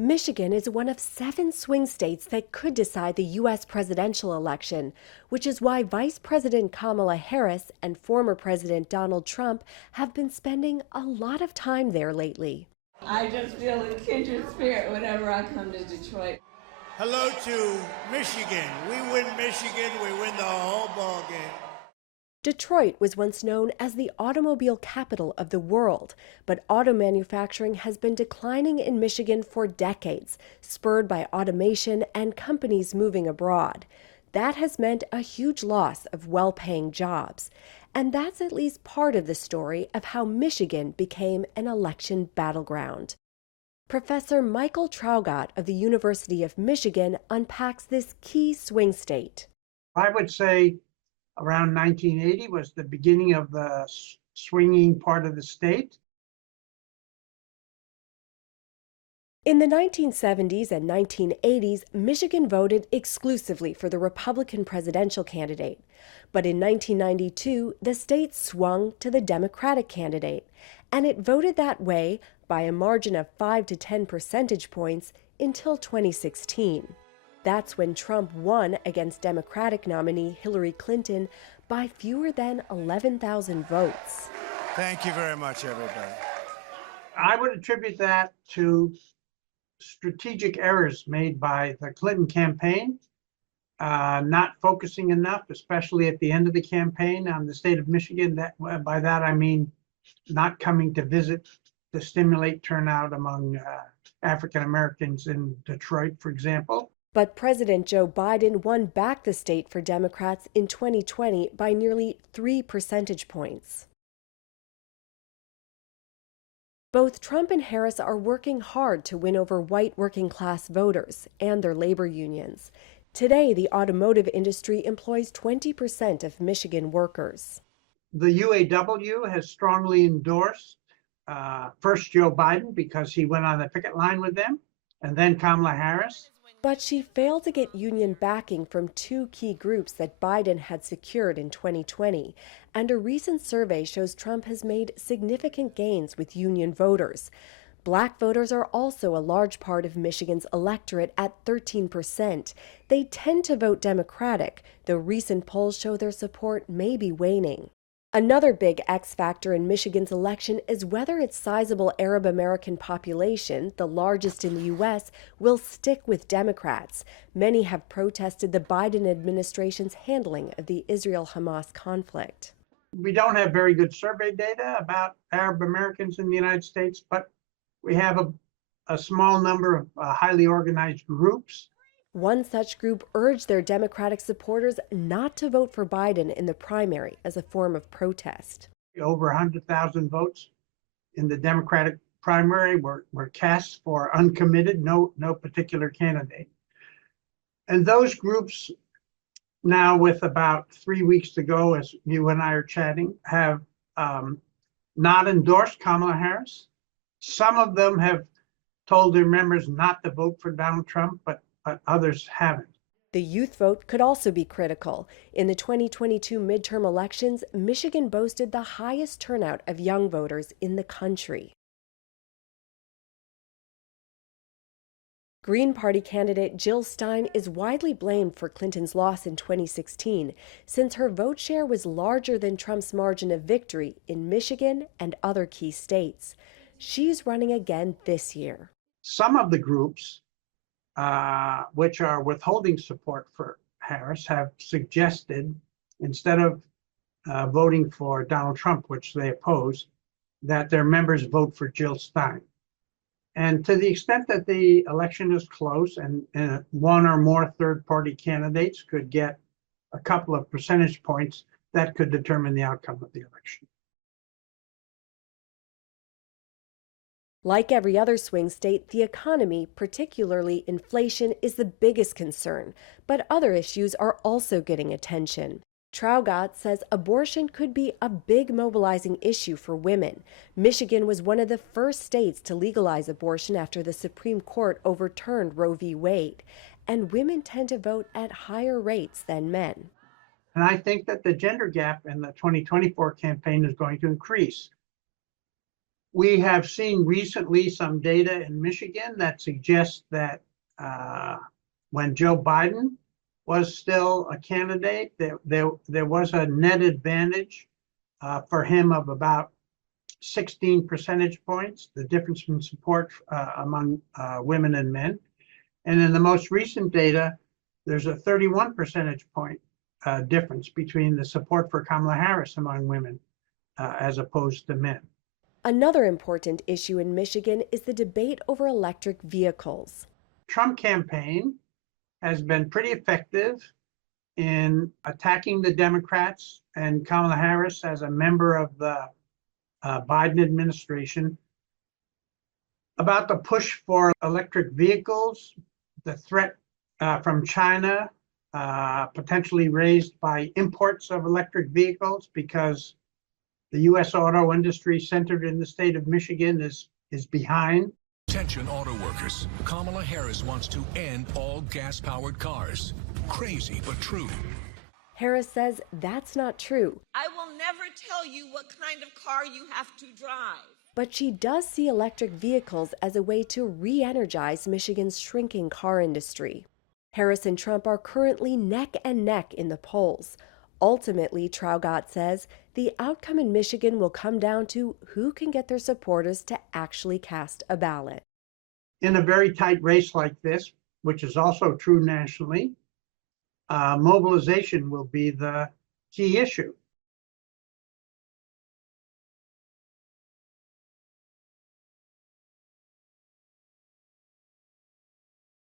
Michigan is one of 7 swing states that could decide the U.S. presidential election, which is why Vice President Kamala Harris and former President Donald Trump have been spending a lot of time there lately. I just feel a kindred spirit whenever I come to Detroit. Hello to Michigan. We win Michigan, we win the whole ball game. Detroit was once known as the automobile capital of the world, but auto manufacturing has been declining in Michigan for decades, spurred by automation and companies moving abroad. That has meant a huge loss of well-paying jobs. And that's at least part of the story of how Michigan became an election battleground. Professor Michael Traugott of the University of Michigan unpacks this key swing state. I would say around 1980 was the beginning of the swinging part of the state. In the 1970s and 1980s, Michigan voted exclusively for the Republican presidential candidate. But in 1992, the state swung to the Democratic candidate, and it voted that way by a margin of 5 to 10 percentage points until 2016. That's when Trump won against Democratic nominee Hillary Clinton by fewer than 11,000 votes. Thank you very much, everybody. I would attribute that to strategic errors made by the Clinton campaign, not focusing enough, especially at the end of the campaign, on the state of Michigan. By that I mean not coming to visit to stimulate turnout among African Americans in Detroit, for example. But President Joe Biden won back the state for Democrats in 2020 by nearly 3 percentage points. Both Trump and Harris are working hard to win over white working-class voters and their labor unions. Today, the automotive industry employs 20% of Michigan workers. The UAW has strongly endorsed first Joe Biden because he went on the picket line with them, and then Kamala Harris. But she failed to get union backing from 2 key groups that Biden had secured in 2020, and a recent survey shows Trump has made significant gains with union voters. Black voters are also a large part of Michigan's electorate at 13%. They tend to vote Democratic, though recent polls show their support may be waning. Another big X factor in Michigan's election is whether its sizable Arab American population, the largest in the U.S., will stick with Democrats. Many have protested the Biden administration's handling of the Israel-Hamas conflict. We don't have very good survey data about Arab Americans in the United States, but we have a small number of highly organized groups. One such group urged their Democratic supporters not to vote for Biden in the primary as a form of protest. Over 100,000 votes in the Democratic primary were cast for uncommitted, no particular candidate. And those groups now, with about 3 weeks to go, as you and I are chatting, have not endorsed Kamala Harris. Some of them have told their members not to vote for Donald Trump, but others haven't. The youth vote could also be critical. In the 2022 midterm elections, Michigan boasted the highest turnout of young voters in the country. Green Party candidate Jill Stein is widely blamed for Clinton's loss in 2016, since her vote share was larger than Trump's margin of victory in Michigan and other key states. She's running again this year. Some of the groups which are withholding support for Harris have suggested, instead of voting for Donald Trump, which they oppose, that their members vote for Jill Stein. And to the extent that the election is close and one or more third-party candidates could get a couple of percentage points, that could determine the outcome of the election. Like every other swing state, the economy, particularly inflation, is the biggest concern, but other issues are also getting attention. Traugott says abortion could be a big mobilizing issue for women. Michigan was one of the first states to legalize abortion after the Supreme Court overturned Roe v. Wade, and women tend to vote at higher rates than men. And I think that the gender gap in the 2024 campaign is going to increase. We have seen recently some data in Michigan that suggests that when Joe Biden was still a candidate, there was a net advantage for him of about 16 percentage points, the difference in support among women and men. And in the most recent data, there's a 31 percentage point difference between the support for Kamala Harris among women as opposed to men. Another important issue in Michigan is the debate over electric vehicles. Trump campaign has been pretty effective in attacking the Democrats and Kamala Harris as a member of the Biden administration about the push for electric vehicles, the threat from China, potentially raised by imports of electric vehicles because the U.S. auto industry centered in the state of Michigan is behind. Attention auto workers. Kamala Harris wants to end all gas-powered cars. Crazy, but true. Harris says that's not true. I will never tell you what kind of car you have to drive. But she does see electric vehicles as a way to re-energize Michigan's shrinking car industry. Harris and Trump are currently neck and neck in the polls. Ultimately, Traugott says, the outcome in Michigan will come down to who can get their supporters to actually cast a ballot. In a very tight race like this, which is also true nationally, mobilization will be the key issue.